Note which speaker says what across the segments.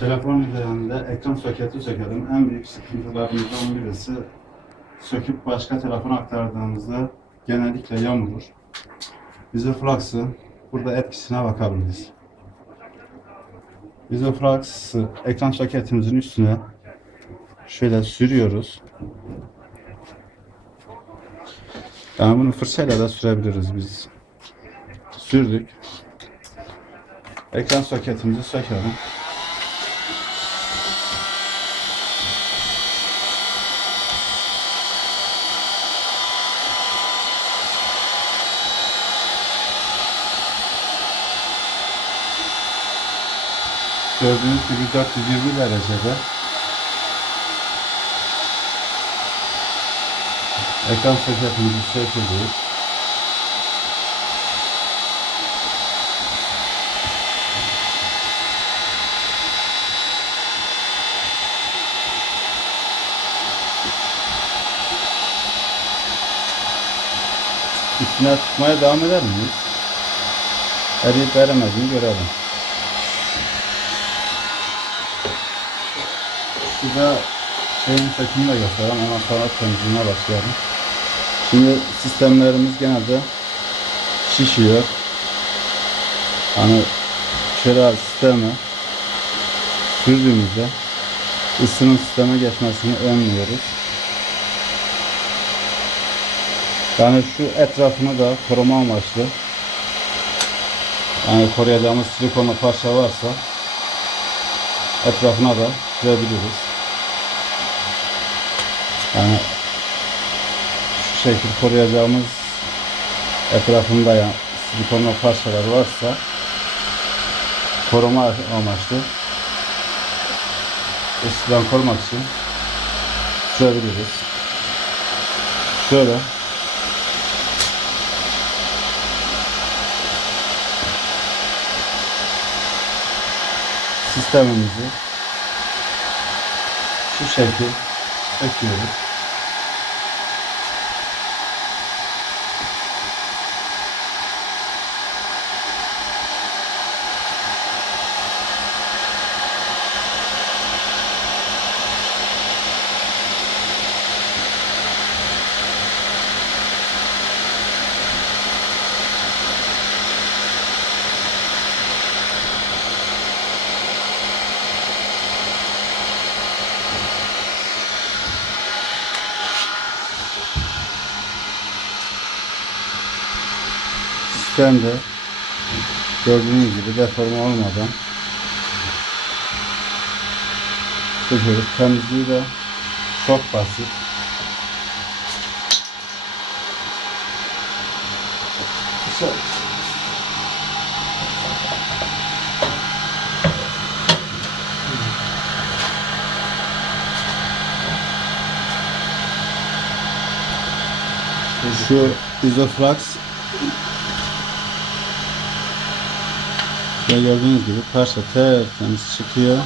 Speaker 1: Telefon üzerinde ekran soketi sökelim. En büyük sıkıntılarımızdan birisi söküp başka telefona aktardığımızda genellikle yamulur. Isoflux'ın burada etkisine bakalım biz. Isoflux'ı ekran soketimizin üstüne şöyle sürüyoruz. Yani bunu fırçayla da sürebiliriz biz. Sürdük. Ekran soketimizi sökelim. Gördüğünüz gibi 420 derecede ekran soketimizi söküyoruz. Üstüne tutmaya devam eder miyiz? Eriyip veremez mi görelim. Size şeyin sökümünü de göstereyim ama sonra temizliğine başlayalım. Şimdi sistemlerimiz genelde şişiyor. Hani şöyle sistemi sürdüğümüzde ısının sisteme geçmesini önlüyoruz. Yani şu etrafını da koruma amaçlı yani koruyacağımız silikonlu parça varsa etrafına da sürebiliriz. Yani şu şekil koruyacağımız etrafında ya silikonlu parçalar varsa koruma amaçlı ısıdan korumak için sürebiliriz. Şöyle sistemimizi şu şekil ekliyoruz. Sistemde gördüğünüz gibi deforme olmadan söküyoruz. Temizliği de çok basit. Şu Isoflux ve gördüğünüz gibi parça tertemiz çıkıyor.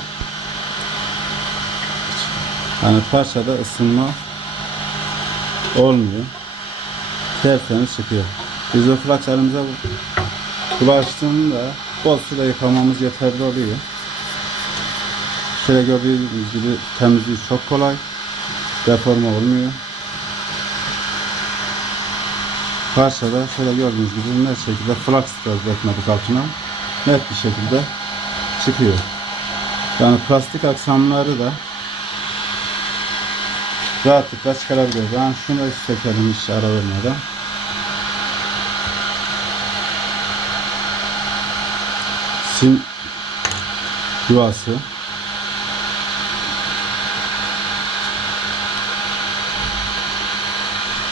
Speaker 1: Yani parçada ısınma olmuyor. Tertemiz çıkıyor. Isoflux elimize bulaştığında bol suyla yıkamamız yeterli oluyor. Şöyle gördüğünüz gibi temizliği çok kolay. Deforme olmuyor. Parçada şöyle gördüğünüz gibi net şekilde flux da ekmedik altına net bir şekilde çıkıyor. Yani plastik aksamları da rahatlıkla çıkarabiliyoruz. Yani şunu sökelim hiç ara vermeden. Sim yuvası.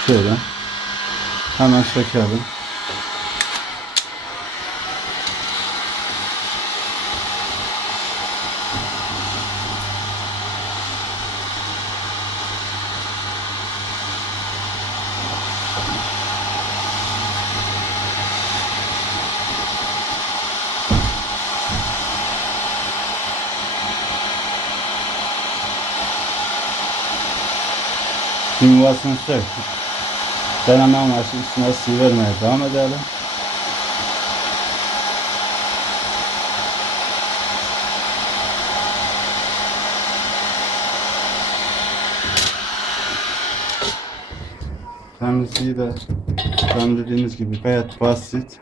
Speaker 1: Şöyle. Hemen sökelim. Yuvasını sök. Deneme amaçlı üstüne su vermeye devam edelim. Temizliği de ben dediğiniz gibi gayet basit.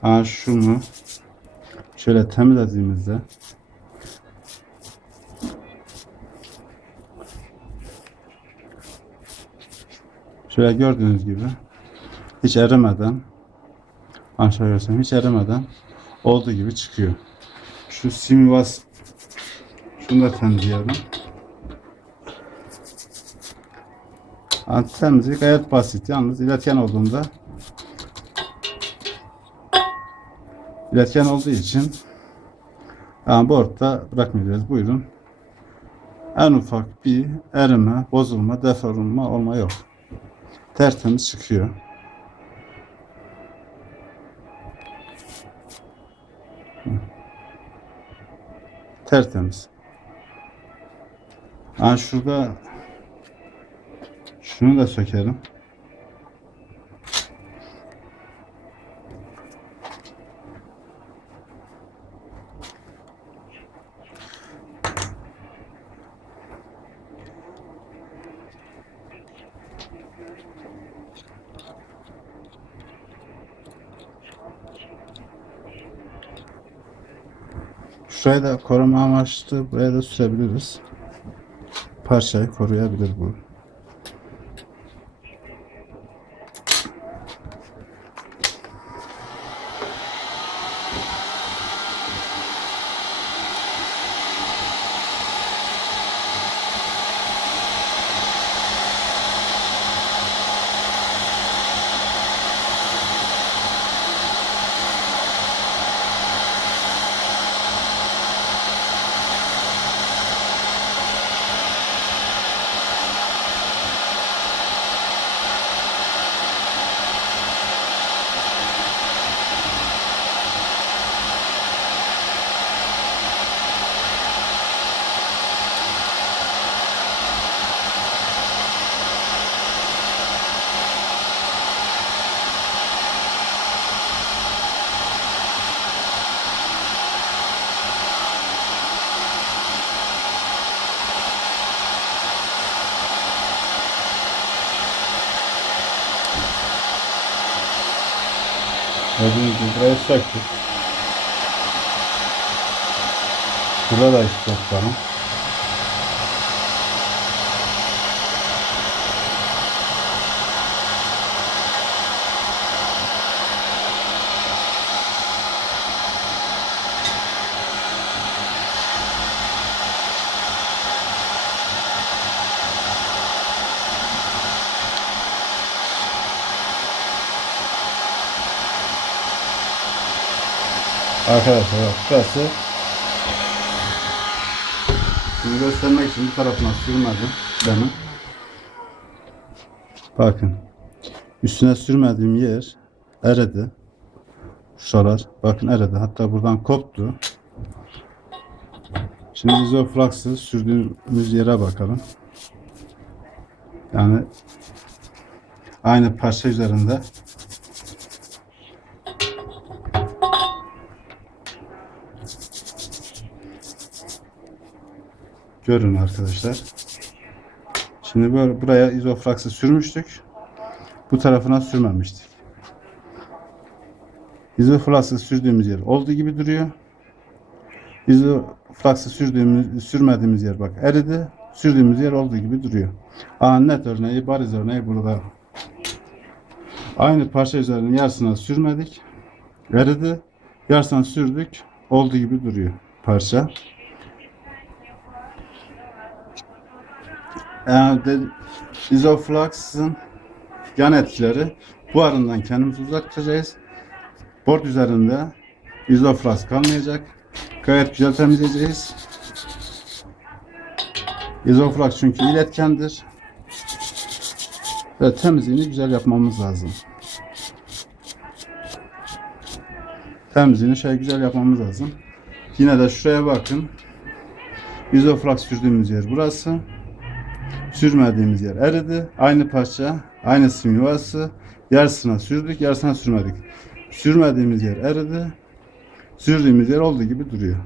Speaker 1: Ha şu mu? Şöyle temizlediğimizde şöyle gördüğünüz gibi hiç erimeden aşağı görsem hiç erimeden olduğu gibi çıkıyor. Şu simvas şunu da temizleyelim. Ha, temizlik gayet basit. Yalnız iletken olduğunda iletken olduğu için yani bu ortada bırakmayacağız. Buyurun. En ufak bir erime, bozulma, deforma olma yok. Tertemiz çıkıyor. Tertemiz. Ha şurada şunu da sökelim. Şurayı da koruma amaçlı buraya da sürebiliriz. Parçayı koruyabilir bu. Gördüğünüz gibi burayı söktük. Burada da işte bakalım. Arkadaşlar bak şurası Şimdi göstermek için bu tarafına sürmedim demin. Bakın. Üstüne sürmediğim yer eridi. Şuralar bakın eridi. Hatta buradan koptu. Şimdi izofraksı sürdüğümüz yere bakalım. Yani aynı parça üzerinde Görün arkadaşlar. Şimdi böyle buraya izofraksı sürmüştük. Bu tarafına sürmemiştik. İzofraksı sürdüğümüz yer olduğu gibi duruyor. İzofraksı sürdüğümüz, sürmediğimiz yer bak eridi. Sürdüğümüz yer olduğu gibi duruyor. Aa, net örneği, bariz örneği burada. Aynı parça üzerinin yarısına sürmedik. Eridi. Yarısına sürdük. Olduğu gibi duruyor parça. Yani izoflaksın yan etkileri buharından kendimizi uzak tutacağız. Bord üzerinde izoflaks kalmayacak. Gayet güzel temizleyeceğiz. İzoflaks çünkü iletkendir. Ve temizliğini güzel yapmamız lazım. Temizliğini şey güzel yapmamız lazım. Yine de şuraya bakın. İzoflaks sürdüğümüz yer burası. Sürmediğimiz yer eridi. Aynı parça, aynı sim yuvası. Yarısına sürdük, yarısına sürmedik. Sürmediğimiz yer eridi. Sürdüğümüz yer olduğu gibi duruyor.